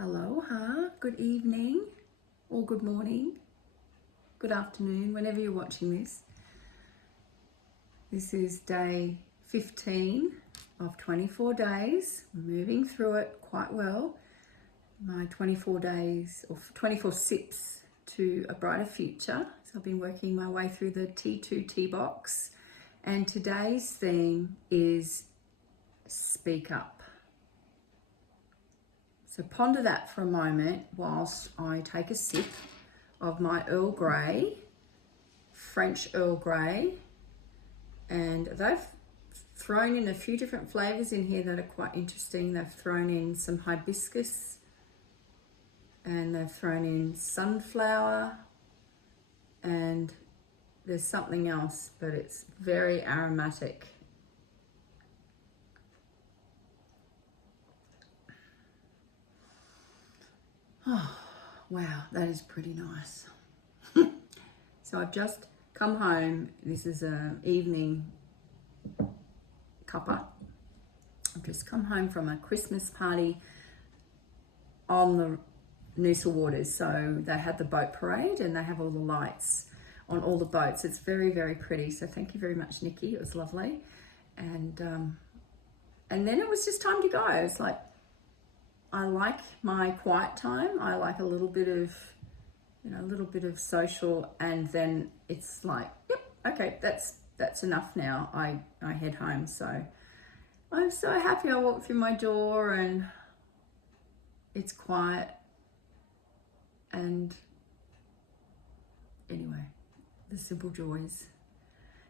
Aloha, good evening, or good morning, good afternoon, whenever you're watching this. This is day 15 of 24 days. I'm moving through it quite well. My 24 days, or 24 sips to a brighter future. So I've been working my way through the T2 tea box. And today's theme is speak up. So ponder that for a moment whilst I take a sip of my Earl Grey, French Earl Grey. And they've thrown in a few different flavours in here that are quite interesting. They've thrown in some hibiscus and they've thrown in sunflower and there's something else, but it's very aromatic. Oh, wow, that is pretty nice. So I've just come home. This is an evening cuppa. I've just come home from a Christmas party on the Noosa Waters. So they had the boat parade and they have all the lights on all the boats. It's very, very pretty. So thank you very much, Nikki. It was lovely. And then it was just time to go. It's like, I like my quiet time. I like a little bit of social, and then it's like, yep, okay, that's enough now. I head home. So I'm so happy. I walk through my door and it's quiet. And anyway, the simple joys.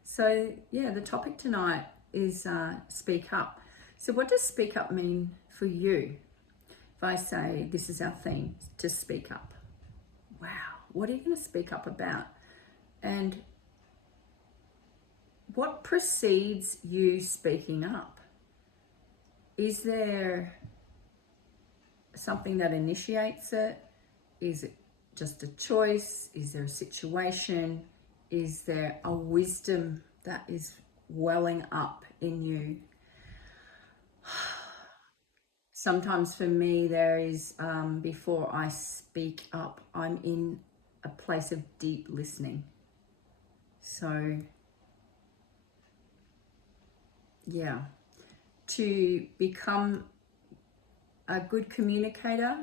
So yeah, the topic tonight is speak up. So what does speak up mean for you? If I say this is our theme, to speak up. Wow, what are you going to speak up about? And what precedes you speaking up? Is there something that initiates it? Is it just a choice? Is there a situation? Is there a wisdom that is welling up in you? Sometimes for me, there is, before I speak up, I'm in a place of deep listening. So, yeah, to become a good communicator,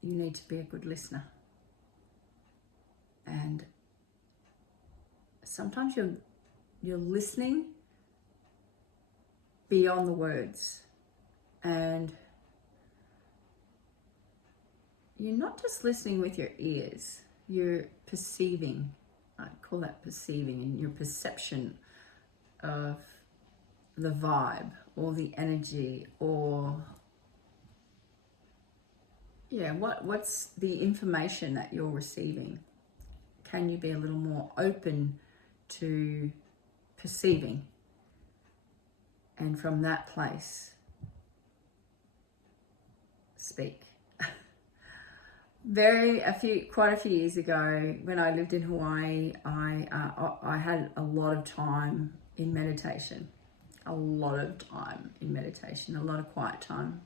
you need to be a good listener. And sometimes you're listening beyond the words, and you're not just listening with your ears, you're perceiving. I call that perceiving, and your perception of the vibe or the energy, or yeah, what's the information that you're receiving. Can you be a little more open to perceiving? And from that place, speak. Quite a few years ago, when I lived in Hawaii, I had a lot of time in meditation. A lot of quiet time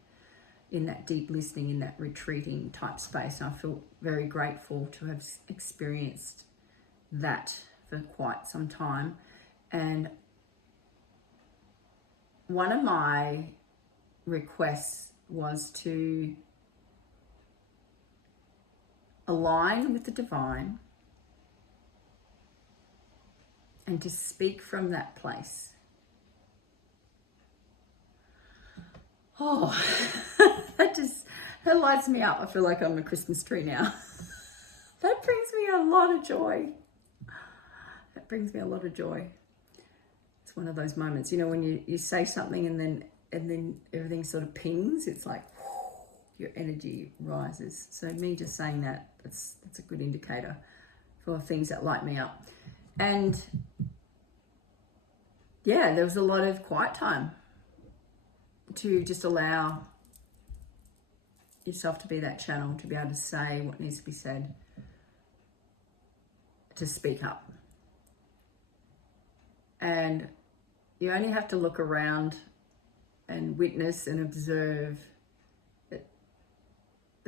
in that deep listening, in that retreating type space. And I feel very grateful to have experienced that for quite some time. And one of my requests was to align with the divine and to speak from that place. Oh, that lights me up. I feel like I'm a Christmas tree now. That brings me a lot of joy. It's one of those moments, when you say something and then everything sort of pings. It's like your energy rises. So me just saying that's a good indicator for things that light me up. And yeah, there was a lot of quiet time to just allow yourself to be that channel, to be able to say what needs to be said, to speak up. And you only have to look around and witness and observe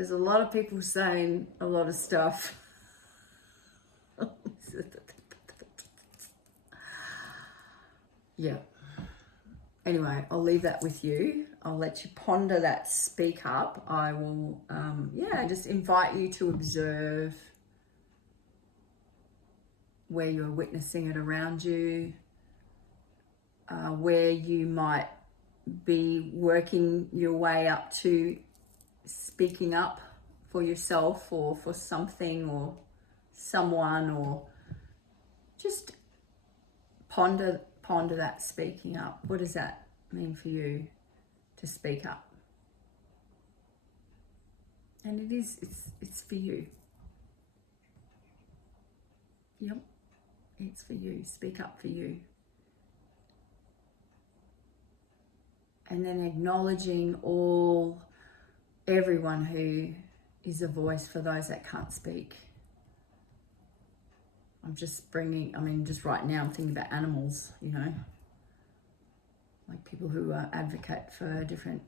there's a lot of people saying a lot of stuff. Yeah. Anyway, I'll leave that with you. I'll let you ponder that speak up. I will, just invite you to observe where you're witnessing it around you, where you might be working your way up to speaking up for yourself or for something or someone, or just ponder that speaking up. What does that mean for you to speak up? And it's for you. Yep, it's for you. Speak up for you. And then acknowledging everyone who is a voice for those that can't speak. Just right now I'm thinking about animals, like people who advocate for different,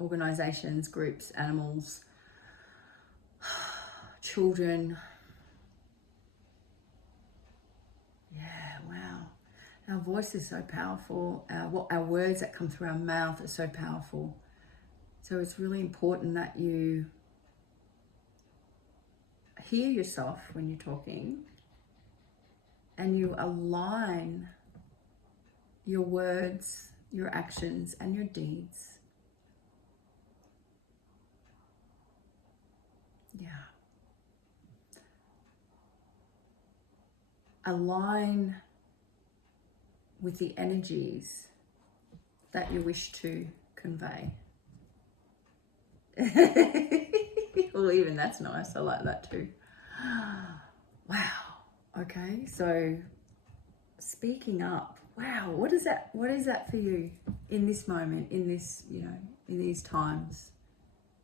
organizations, groups, animals, children. Yeah, wow. Our voice is so powerful. Our words that come through our mouth are so powerful. So it's really important that you hear yourself when you're talking and you align your words, your actions, and your deeds. Yeah. Align with the energies that you wish to convey. Well, even that's nice. I like that too. Wow. Okay, so speaking up. Wow, what is that for you in this moment, in this, in these times?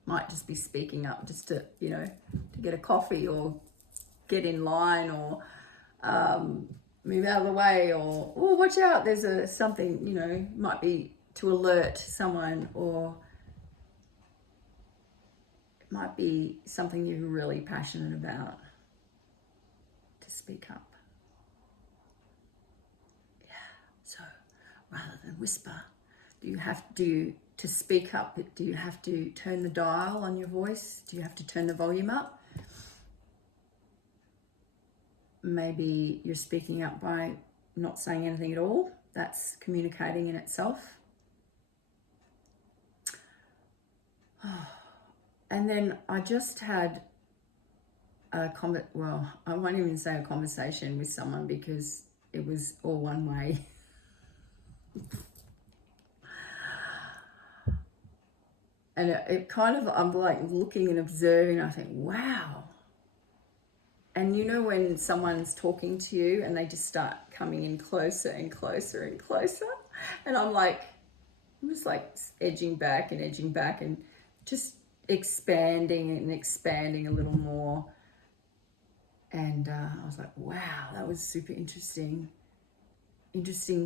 Might just be speaking up just to, to get a coffee or get in line or move out of the way, or watch out, there's something, might be to alert someone, or it might be something you're really passionate about, to speak up. Yeah, so rather than whisper, to speak up, do you have to turn the dial on your voice? Do you have to turn the volume up? Maybe you're speaking up by not saying anything at all. That's communicating in itself. And then I just had I won't even say a conversation with someone because it was all one way. And it kind of, I'm like looking and observing, I think, wow. And when someone's talking to you and they just start coming in closer and closer and closer, and I'm just like edging back and just expanding a little more. And I was like, wow, that was super interesting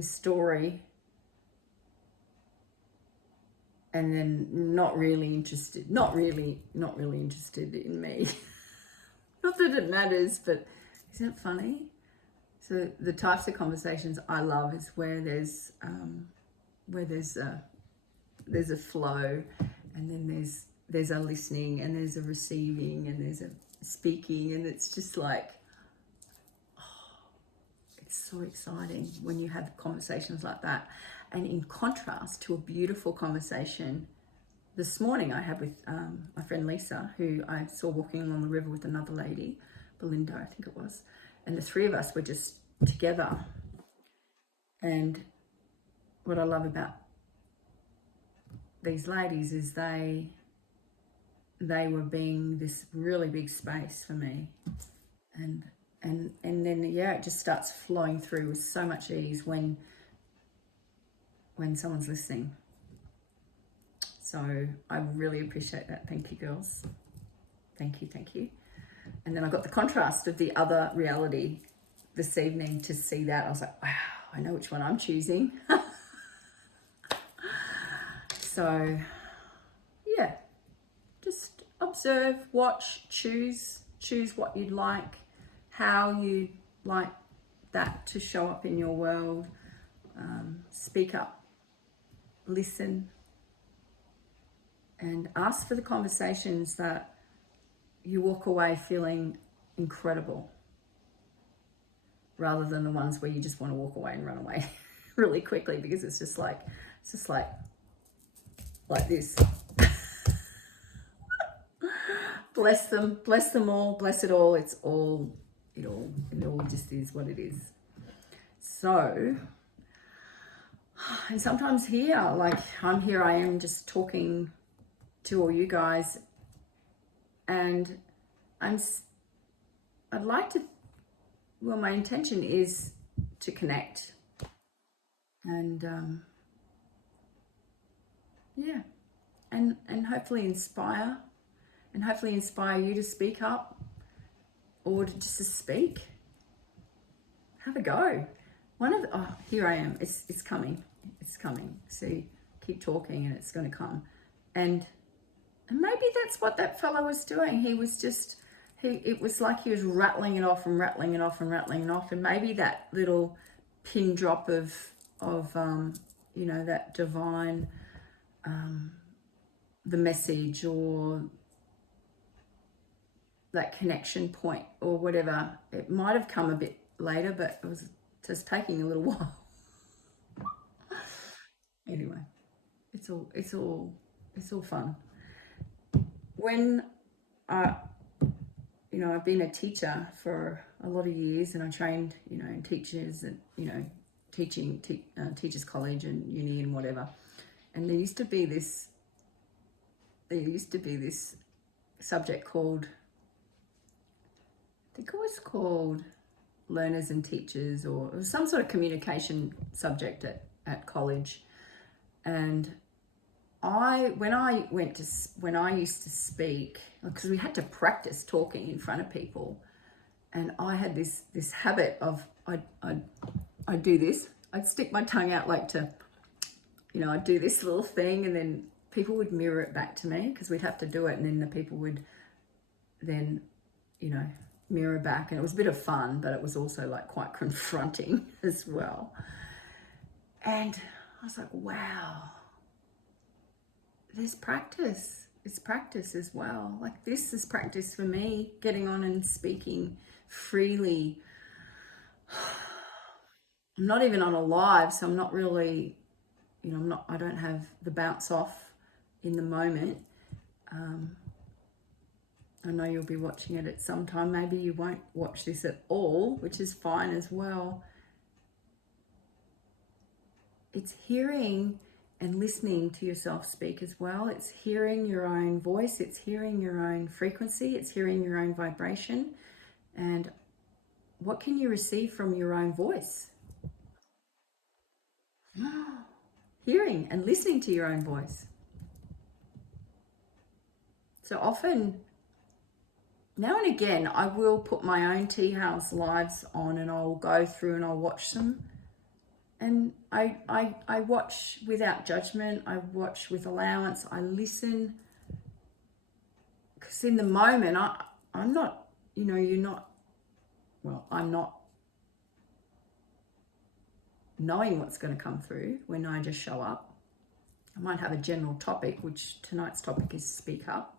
story. And then not really interested in me. Not that it matters, but isn't it funny? So the types of conversations I love is where there's a flow, and then there's a listening, and there's a receiving, and there's a speaking, and it's just like, it's so exciting when you have conversations like that. And in contrast to a beautiful conversation this morning I had with my friend Lisa, who I saw walking along the river with another lady, Belinda, I think it was. And the three of us were just together. And what I love about these ladies is they were being this really big space for me. And then, it just starts flowing through with so much ease when someone's listening. So I really appreciate that. Thank you, girls. Thank you. And then I got the contrast of the other reality this evening to see that. I was like, wow, I know which one I'm choosing. So, yeah, just observe. observe, watch, choose what you'd like, how you like that to show up in your world. Speak up, listen, and ask for the conversations that you walk away feeling incredible, rather than the ones where you just want to walk away and run away really quickly, because it's just like this. Bless them all, bless it all. It all just is what it is. So, and sometimes here, like I am just talking to all you guys, and I'd like to, well, my intention is to connect and yeah, and hopefully inspire you to speak up, or just to speak. Have a go. Here I am. It's coming. See, keep talking and it's going to come. And maybe that's what that fellow was doing. He was just, it was like he was rattling it off, and maybe that little pin drop of that divine, the message, or that connection point, or whatever. It might have come a bit later, but it was just taking a little while. Anyway, it's all fun. When I've been a teacher for a lot of years, and I trained, teachers, and teachers college and uni and whatever. And there used to be this subject called, I think it was called learners and teachers, or it was some sort of communication subject at college. And when I used to speak, because we had to practice talking in front of people, and I had this habit of, I'd do this, I'd stick my tongue out like to, I'd do this little thing, and then people would mirror it back to me, because we'd have to do it, and then the people would then, mirror back. And it was a bit of fun, but it was also like quite confronting as well. And I was like, wow, there's practice. It's practice as well. Like, this is practice for me, getting on and speaking freely. I'm not even on a live, so I'm not really, I don't have the bounce off in the moment. I know you'll be watching it at some time. Maybe you won't watch this at all, which is fine as well. It's hearing and listening to yourself speak as well. It's hearing your own voice. It's hearing your own frequency. It's hearing your own vibration. And what can you receive from your own voice? Hearing and listening to your own voice. So often, now and again, I will put my own tea house lives on, and I'll go through and I'll watch them. And I watch without judgment. I watch with allowance. I listen. Because in the moment, I'm not, I'm not knowing what's going to come through when I just show up. I might have a general topic, which tonight's topic is speak up.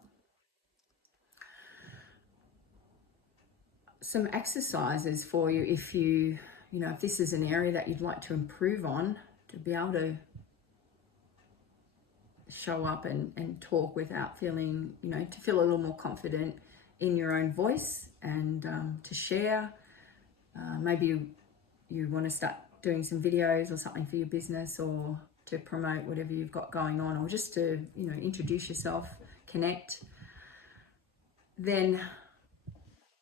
Some exercises for you if if this is an area that you'd like to improve on, to be able to show up and talk without feeling, to feel a little more confident in your own voice, and to share. Maybe you want to start doing some videos or something for your business, or to promote whatever you've got going on, or just to, introduce yourself, connect. Then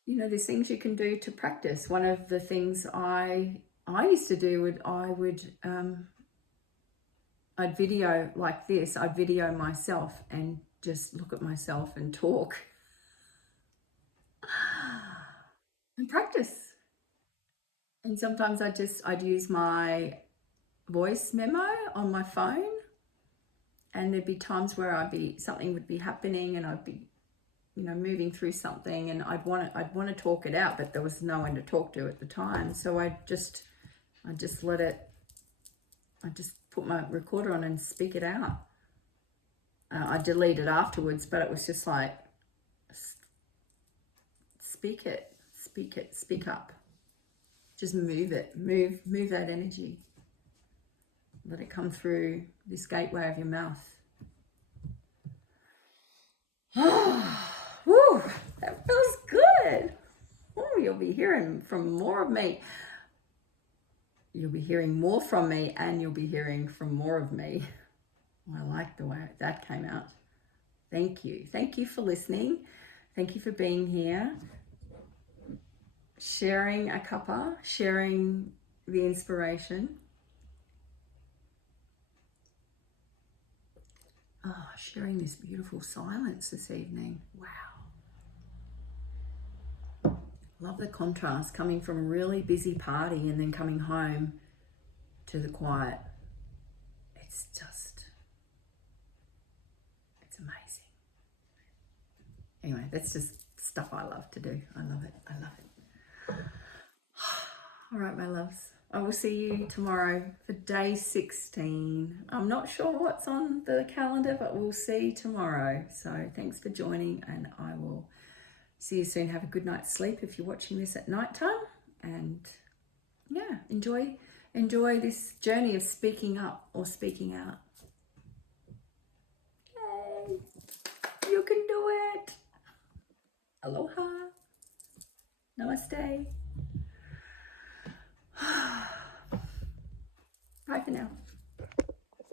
there's things you can do to practice. One of the things I used to do I'd video like this. I'd video myself and just look at myself and talk and practice. And sometimes I'd use my voice memo on my phone, and there'd be times where something would be happening, and I'd be moving through something, and I'd want to talk it out, but there was no one to talk to at the time. So I just let it. I just put my recorder on and speak it out. I deleted afterwards, but it was just like, speak it, speak up. Just move it, move that energy. Let it come through this gateway of your mouth. Woo, that feels good. Oh, you'll be hearing from more of me. You'll be hearing more from me, and you'll be hearing from more of me. I like the way that came out. Thank you. Thank you for listening. Thank you for being here. Sharing a cuppa, sharing the inspiration. Oh, sharing this beautiful silence this evening. Wow. Love the contrast, coming from a really busy party and then coming home to the quiet. It's amazing. Anyway, that's just stuff I love to do. I love it. All right, my loves. I will see you tomorrow for day 16. I'm not sure what's on the calendar, but we'll see tomorrow. So thanks for joining, and I will see you soon. Have a good night's sleep if you're watching this at nighttime. And yeah, enjoy this journey of speaking up or speaking out. Yay! You can do it. Aloha. Namaste. Bye for now.